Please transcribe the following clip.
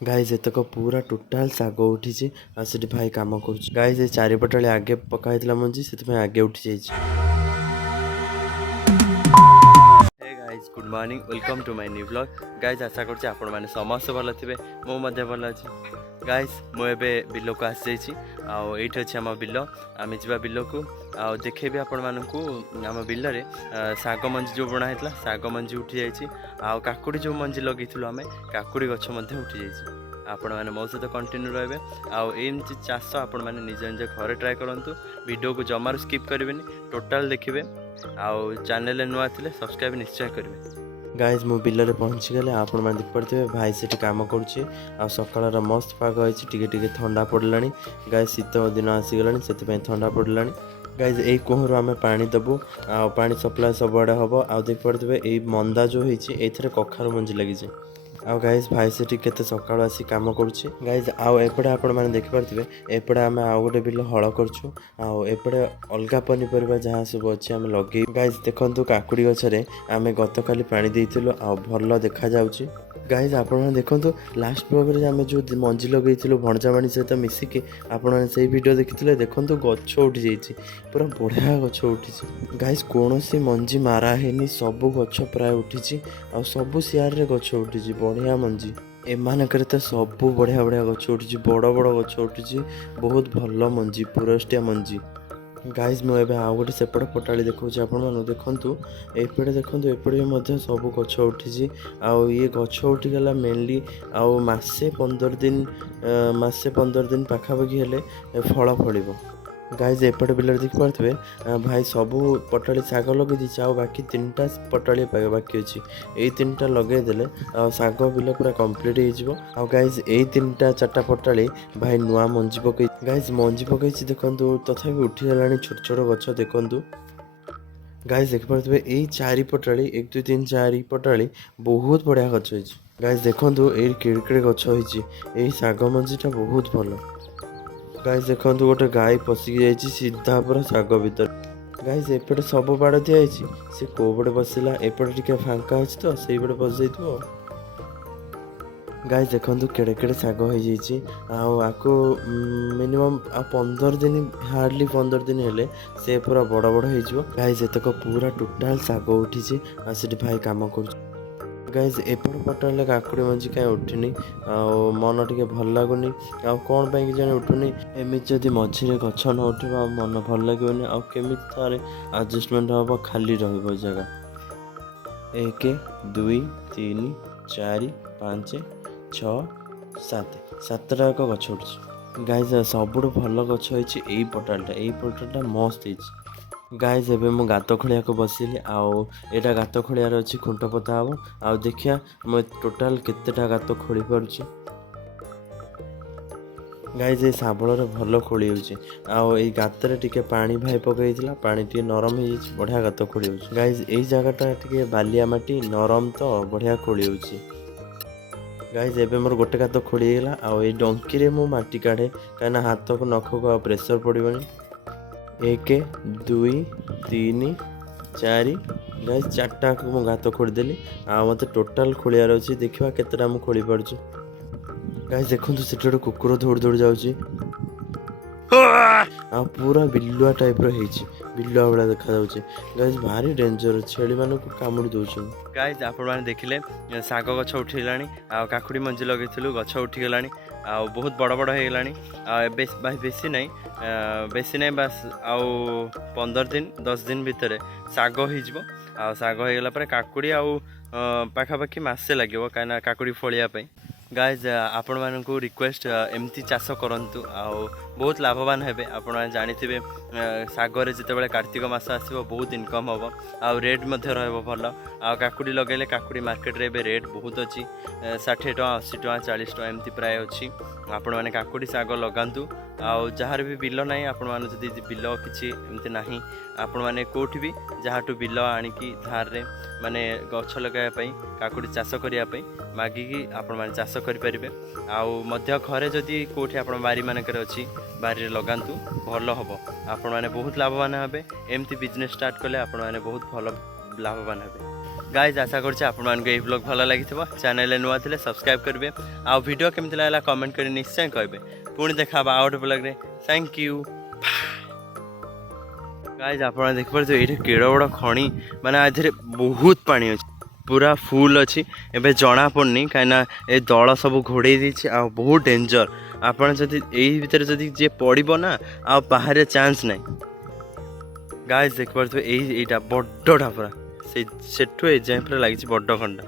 Guys एतक पूरा total ଶାଗ ଉଠିଛି ଆଉ ସେଠି ଭାଇ କାମ କରୁଛି। ଗାଇଜ ଏ ଚାରିପଟାଳେ ଆଗେ ପକା ହେଇଥିଲା ମଞ୍ଜି ସେଥିପାଇଁ ଆଗେ ଉଠି ଯାଇଛି। Hey guys good morning welcome to my new vlog. Guys आशा करछि आपण माने समस्त भल थिबे मो मध्य भल अछि। गाइज मु एबे बिलो को आसी जाइछि आउ एठी अछि हम बिलो आमे जिबा बिलो को आउ देखेबी आपण मानकू हम बिल रे साग मंजी जो बना हेतला साग मंजी उठी जाइछि आउ काकुड़ी जो मंजी लगैथिलु हमें काकुड़ी गछ मध्य उठी जाइछि। आपण माने मो सहित कंटिन्यू रहबे आउ एमती चाष आपण माने निज निज घरे ट्राई करंतु वीडियो को जमार स्किप करबेनी टोटल देखिबे आउ चैनल नुआ थिले सब्सक्राइब निश्चय करेंगे। गाइज मु बिल रे पहुँची गले आपण माने देख पड़ते भाई सेठी काम करुचे आ सकाळर मस्त पाग होइछि टिके टिके ठंडा पड़लानी। गाइज शीत दिन आसी गलानी सेति पय ठंडा पड़लानी। गाइज ए कोहरु आमे पानी दबु आ पानी सप्लाई सबआडे हबो आ देख पड़ते ए मंदा जो होइछि एथरे कखारु मंजी लागि छै। आउ गाइज भाई सेठी केते सकाळ आसी काम करुचे। गाइज आउ एपडे आपण माने देख पड़ते एपडे आमे आउ गोटे बिल हळ करछु आउ एपडे अलगा पनीपरिबा जहाँ सब अछि आमे लगे। गाइज देखंतु काकुड़ी गछरे आमे गतकाली पानी देइथिलु आ भल देखा जाउची। गाइज आपण माने देखंतु लास्ट ब्लॉग रे आमे जो मंजी लगेइथिलु भणजामाणी सहित मिसिके आपण माने सेही वीडियो देखिथिले देखंतु गछ उठी जाइछि पूरा बढ़िया गछ उठिछि। गाइज कोनोसी मंजी मारा हेनी सबु गछ प्राय उठिछि आ सबु सियार रे गछ उठिछि बढ़िया मंजी एमानकरे तो सबु बढ़िया बढ़िया गछ उठिछि बड़ बड़ गछ उठिछि बहुत भल मंजी पुरस्टिया मंजी। गाइज मु एबे आउ गोटे सेपटे पटाली देखौछि आपण मानु देखंतु एपटे देखंतु एपटे भी मध्य सब गछ उठिछि आउ ये गछ उठी गला मेनली आउ मासे 15 दिन पाखापाखि हेले फल फलिबो। गाइज एपटे बिलर देख पारथिबे भाई सबू पटाली साग लगे दी आउ बाकी 3टा पटाली बाकी अछि ए 3टा लगे देले आ साग बिल पूरा कंप्लीट हो जिवो। आ गाइज ए 3टा 4टा पटाली भाई नुआ मंजी पकई गाइज मंजी पकईछि देखंतु तथापि उठी गलानी छोट छोट गछ देखंतु। गाइज देख पारथिबे ए 4 पटाली 1 2 3 4 पटाली बहुत बढ़िया गछ होइछि। गाइज देखंतु ए किड़किड़े गछ होइछि ए साग मंजीटा बहुत भलो। गाइज देखंतु गोटे गाय पसिक जाइछि सीधा पूरा साग भीतर। गाइज एपटे सब बाड़ दिया जाइछि से को बड़े बसिला एपटे टिके फांका अछि तो सेही बड़े बस जाइतबो। गाइज देखंतु केड़े केड़े साग हो जाइछि आउ आको मिनिमम 15 दिन हार्डली 15 दिन हेले से पूरा बड़ बड़ हो जिवो। गाइज एतक पूरा टोटाल साग उठिछि आ सेठी भाई काम करू। गाइज एपट पटाले काकुड़ी मंजी कहीं उठिनी मन टिके भल लगुनि आउ कौन पाई कि जाने उठुनी एमिति जदि मझिरे गछ न उठिबो मन भल लागिबोनी आउ केमिति तारे एडजस्टमेंट हबो खाली रहइबो जगह। 1 2 3 4 5 6 7 7टा एक गछ उठिछि। गाइज सबुठु भल गछ होइछि एई पटालटा मस्त होइछि। गाइज एबे मु गात खोलिया को बसिली आउ एटा गात खोलियार अछि खुंट पता हबो आउ देखिया मु टोटाल केतेटा गात खोली पारुछि। गाइज ए साबळर भल खोली होछि आउ एई गातरे टिके पानी भाई पकईथिला पानी टिके नरम हो जाइछि बढ़िया गात खोली होछि। गाइज एई जगहटा टिके बालिया माटी नरम तो बढ़िया खोली होछि। गाइज एबे मोर गोटे गात खोली गेला आउ एई डंकी रे मु माटी काढे काना हाथ को नख को प्रेशर पड़िबनी। 1 2 3 4 गाइज 4टा को मु गात खोलिदेली आ मते टोटाल खोलियार अछि देखिबा केतेटा मु खोली पारछु। गाइज देखंतु सेठी गोटे कुकुर दौड़ दौड़ जाउछि आ पूरा बिलुआ टाइप रो हेछि बिलुआ वाला देखा जाउछि। गाइज भारी डेंजर छेली माने को कामुडी दोछन। गाइज आपण माने देखिले साग गछ उठिलानी आ काकुड़ी मंजी लगेथिलु गछ उठी गलानी आ बहुत बड़ बड़ हे गलानी आ बेसी नहीं बस आउ 15 दिन 10 दिन भितर साग हो जिवो आ साग हो गला पर काकुड़ी आउ पाखापाखि मासे लागिवो काना काकुड़ी फलिया पई। गाइज आपण मानकू रिक्वेस्ट एमती चाष करंतु आउ बहुत लाभवान हेबे। आपण माने जानिथिबे सागरे जेतेबेले कार्तिक मास आसीबो बहुत इनकम हबो आउ रेट मध्ये रहबो भलो आ काकुड़ी लगेले काकुड़ी मार्केट रे बे रेट बहुत अछि 60 टका 80 टका 40 टका एमती प्राय अछि। आपण माने काकुड़ी साग लगांतु आउ जहार भी बिल नाही आपण माने जदी बिल किछि एमती नाही आपण माने कोठी भी जहाटू बिल आनिकी धार रे माने गछ लगाया पई काकुड़ी चाष करिया पई मागी की आपण माने चाष करि परिबे आउ मध्य घरे जदी कोठी आपण बारी मानकर अछि बारी रे लगांतु भलो हबो आपण माने बहुत लाभवान हेबे। एमती बिजनेस स्टार्ट कले आपण माने बहुत भलो लाभवान हेबे। गाइज आशा करछि आपण मानक ए ब्लॉग भल लगी चैनल नुआ थे सब्सक्राइब करेंगे आ वीडियो केमती लगा कमेंट कर निश्चय कहे पुणी देखा आउ गोटे ब्लॉग रे थैंक यू गाइज आप देखिए ये केड़ बड़ खणी माने आधे बहुत पानी अच्छी पूरा फुल अच्छी एबे जना पड़नी कहीं ए दल सब घोड़े दी आ बहुत डेंजर आपड़ जदि यही भितर जदि जी पड़ो ना आ बाहर चांस ना गाइज देखिए यहीटा बड़टा पूरा से जाए पूरा लगी बड़ खंडा